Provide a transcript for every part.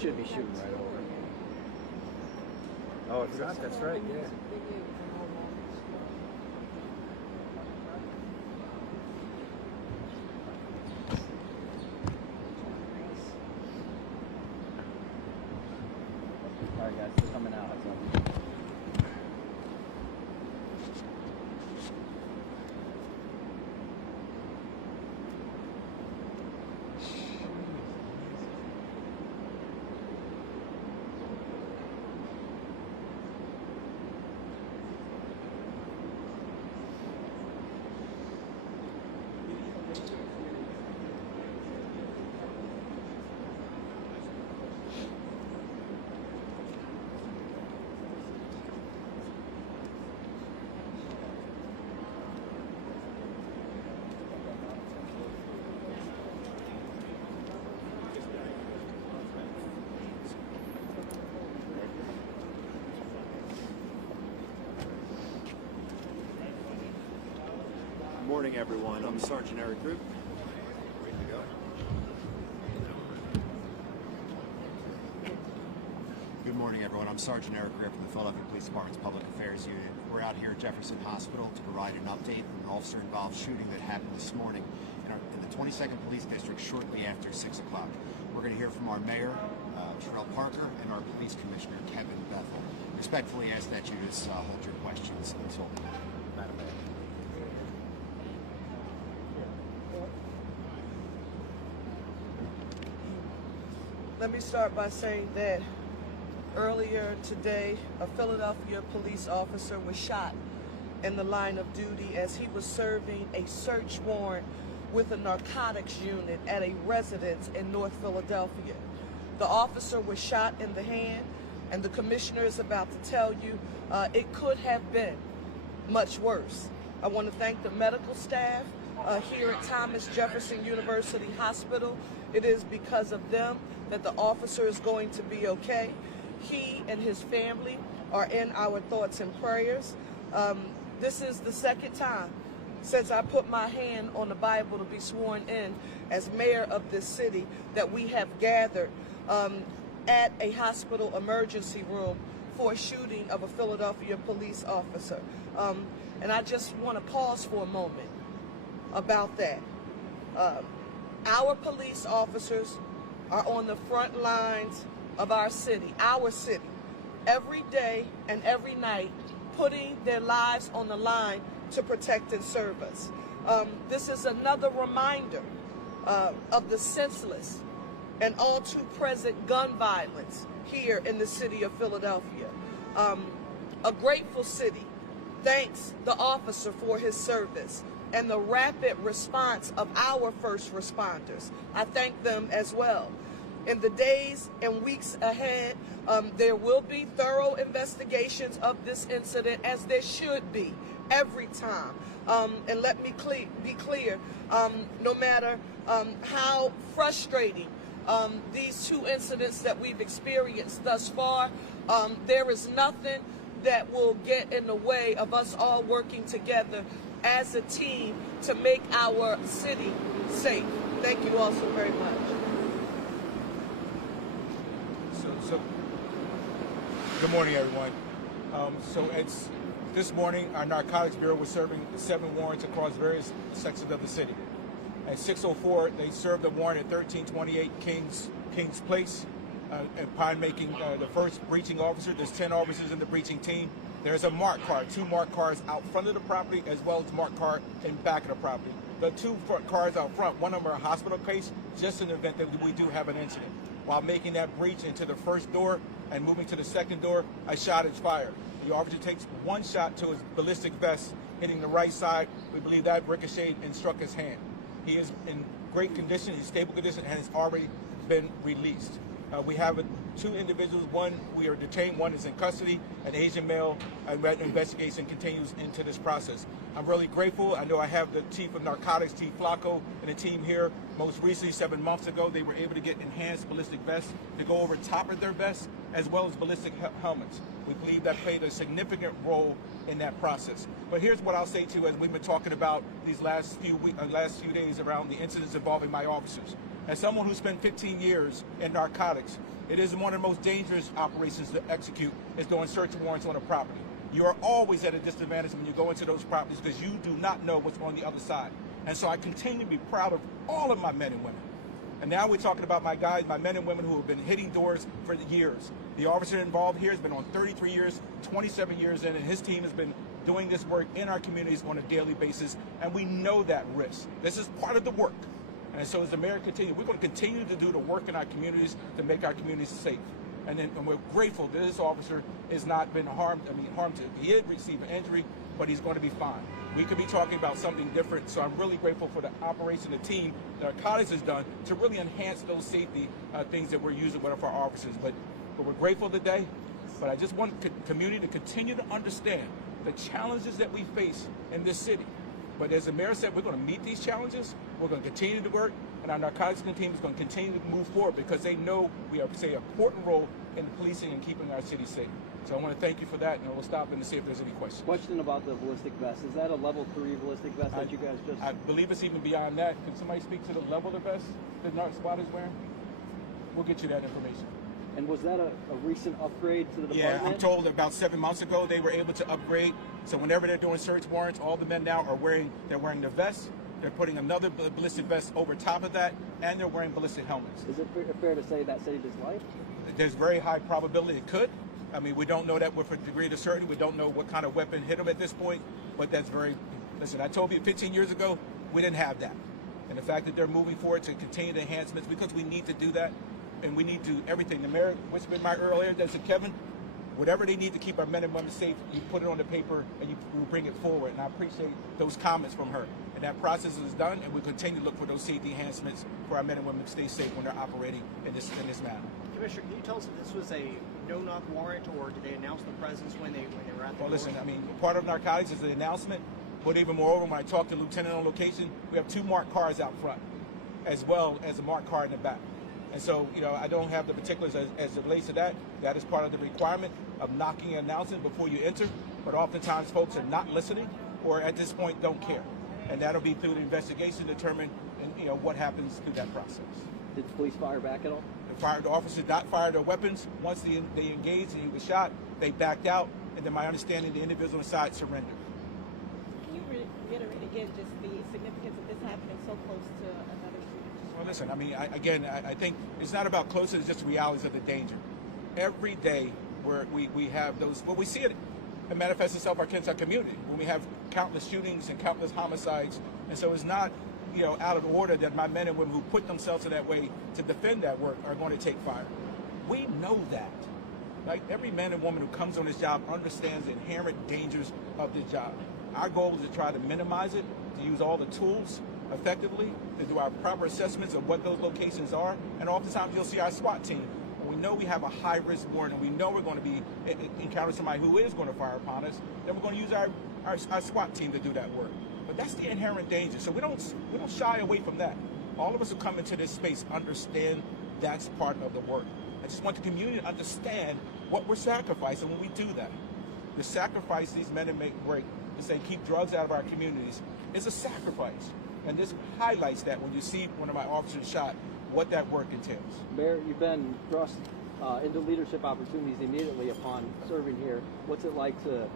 should be shooting right over. Oh, I forgot. That's right. Yeah. All right, guys, they're coming out. Good morning, everyone. I'm Sergeant Eric Group. Ready to go. Good morning, everyone. I'm Sergeant Eric Gripp from the Philadelphia Police Department's Public Affairs Unit. We're out here at Jefferson Hospital to provide an update on an officer-involved shooting that happened this morning in the 22nd Police District shortly after 6 o'clock. We're going to hear from our Mayor, Terrell Parker, and our Police Commissioner, Kevin Bethel. Respectfully ask that you just hold your questions until Madam Mayor. Let me start by saying that earlier today, a Philadelphia police officer was shot in the line of duty as he was serving a search warrant with a narcotics unit at a residence in North Philadelphia. The officer was shot in the hand, and the commissioner is about to tell you it could have been much worse. I want to thank the medical staff here at Thomas Jefferson University Hospital. It is because of them that the officer is going to be okay. He and his family are in our thoughts and prayers. This is the second time since I put my hand on the Bible to be sworn in as mayor of this city that we have gathered at a hospital emergency room for a shooting of a Philadelphia police officer. And I just want to pause for a moment about that. Our police officers are on the front lines of our city, every day and every night, putting their lives on the line to protect and serve us. This is another reminder of the senseless and all too present gun violence here in the city of Philadelphia. A grateful city thanks the officer for his service and the rapid response of our first responders. I thank them as well. In the days and weeks ahead, there will be thorough investigations of this incident, as there should be every time. And let me be clear, no matter how frustrating these two incidents that we've experienced thus far, there is nothing that will get in the way of us all working together as a team to make our city safe. Thank you all so very much. So good morning, everyone. So it's this morning, our Narcotics Bureau was serving 7 warrants across various sections of the city. At 6:04, they served a warrant at 1328 King's Place, upon making the first breaching officer. There's 10 officers in the breaching team. There's a marked car, 2 marked cars out front of the property, as well as marked car in back of the property. The 2 front cars out front, one of them are a hospital case, just in the event that we do have an incident. While making that breach into the first door and moving to the second door, a shot is fired. The officer takes 1 shot to his ballistic vest, hitting the right side. We believe that ricocheted and struck his hand. He is in great condition, he's stable condition, and has already been released. We have 2 individuals. One we are detained, one is in custody, an Asian male, and that investigation continues into this process. I'm really grateful. I know I have the Chief of Narcotics, Chief Flacco, and the team here. Most recently, 7 months ago, they were able to get enhanced ballistic vests to go over top of their vests, as well as ballistic helmets. We believe that played a significant role in that process. But here's what I'll say to you, as we've been talking about these last few days around the incidents involving my officers. As someone who spent 15 years in narcotics, it is one of the most dangerous operations to execute is doing search warrants on a property. You are always at a disadvantage when you go into those properties because you do not know what's on the other side. And so I continue to be proud of all of my men and women. And now we're talking about my guys, my men and women who have been hitting doors for years. The officer involved here has been on 33 years, 27 years in, and his team has been doing this work in our communities on a daily basis, and we know that risk. This is part of the work. And so as the mayor continues, we're going to continue to do the work in our communities to make our communities safe. And we're grateful that this officer has not been harmed. He did receive an injury, but he's going to be fine. We could be talking about something different, so I'm really grateful for the operation, the team that Narcotics has done to really enhance those safety things that we're using with our officers. But we're grateful today, but I just want the community to continue to understand the challenges that we face in this city. But as the mayor said, we're going to meet these challenges, we're going to continue to work, and our narcotics team is going to continue to move forward because they know we have, say, an important role in policing and keeping our city safe. So I want to thank you for that, and we'll stop in to see if there's any questions. Question about the ballistic vest. Is that a level 3 ballistic vest that you guys just... I believe it's even beyond that. Can somebody speak to the level of the vest that SWAT is wearing? We'll get you that information. And was that a recent upgrade to the department? Yeah, I'm told about 7 months ago they were able to upgrade. So whenever they're doing search warrants, all the men now are wearing the vest. They're putting another ballistic vest over top of that, and they're wearing ballistic helmets. Is it fair to say that saved his life? There's very high probability it could. I mean, we don't know that with a degree of certainty. We don't know what kind of weapon hit him at this point, but that's very... Listen, I told you 15 years ago, we didn't have that. And the fact that they're moving forward to continue the enhancements, because we need to do that, and we need to do everything. The mayor whispered my earlier, that said, Kevin, whatever they need to keep our men and women safe, you put it on the paper and you bring it forward. And I appreciate those comments from her. And that process is done, and we continue to look for those safety enhancements for our men and women to stay safe when they're operating in this manner. Commissioner, can you tell us if this was a no-knock warrant, or did they announce the presence when they were at the door? Well, listen, I mean, part of narcotics is the announcement, but even moreover, when I talked to Lieutenant on location, we have 2 marked cars out front, as well as a marked car in the back. And so, you know, I don't have the particulars as it relates to that. That is part of the requirement of knocking and announcing before you enter. But oftentimes folks are not listening, or at this point don't care. And that'll be through the investigation to determine, you know, what happens through that process. Did the police fire back at all? The officers did not fire their weapons. Once they engaged and he was shot, they backed out. And then my understanding, the individual inside surrendered. Can you reiterate again just the significance of this happening so close to another shooting? Well, listen, I mean, I think it's not about closer, it's just the realities of the danger. Every day where we have those, well, we see it manifest itself against our community when we have countless shootings and countless homicides. And so it's not, you know, out of order that my men and women who put themselves in that way to defend that work are going to take fire. We know that. Like, every man and woman who comes on this job understands the inherent dangers of this job. Our goal is to try to minimize it, to use all the tools effectively, to do our proper assessments of what those locations are. And oftentimes you'll see our SWAT team. When we know we have a high-risk warrant and we know we're going to be encounter somebody who is going to fire upon us, then we're going to use our SWAT team to do that work. But that's the inherent danger. So we don't shy away from that. All of us who come into this space understand that's part of the work. I just want the community to understand what we're sacrificing when we do that. The sacrifice these men and break to say keep drugs out of our communities is a sacrifice. And this highlights that when you see one of my officers shot, what that work entails. Mayor, you've been thrust into leadership opportunities immediately upon serving here. What's it like to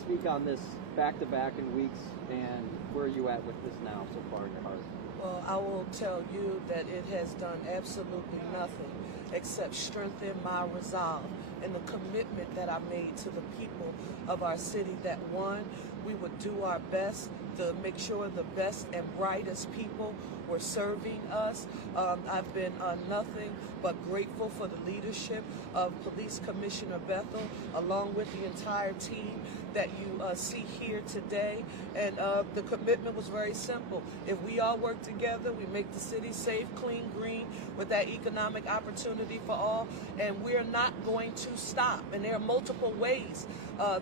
speak on this back-to-back in weeks, and where are you at with this now so far in your heart? Well, I will tell you that it has done absolutely nothing except strengthen my resolve and the commitment that I made to the people of our city that, one, we would do our best to make sure the best and brightest people were serving us. I've been nothing but grateful for the leadership of Police Commissioner Bethel, along with the entire team that you see here today. And the commitment was very simple. If we all work together, we make the city safe, clean, green, with that economic opportunity for all, and we're not going to stop. And there are multiple ways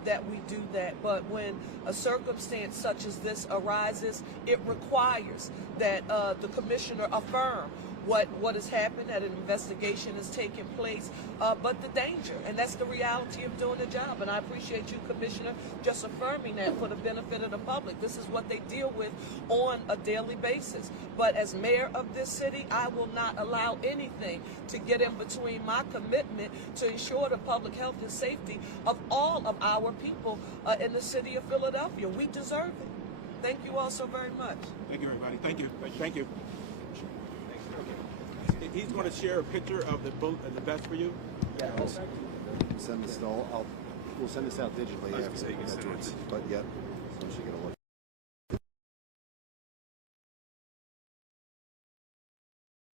that we do that, but when a circumstance such as this arises, it requires that the commissioner affirm what has happened, that an investigation is taking place, but the danger, and that's the reality of doing the job. And I appreciate you, Commissioner, just affirming that for the benefit of the public. This is what they deal with on a daily basis. But as mayor of this city, I will not allow anything to get in between my commitment to ensure the public health and safety of all of our people in the city of Philadelphia. We deserve it. Thank you all so very much. Thank you, everybody. Thank you. Thank you. He's going to share a picture of the vest for you. Yeah. Send this. We'll send this out digitally afterwards. But yeah, so she get a look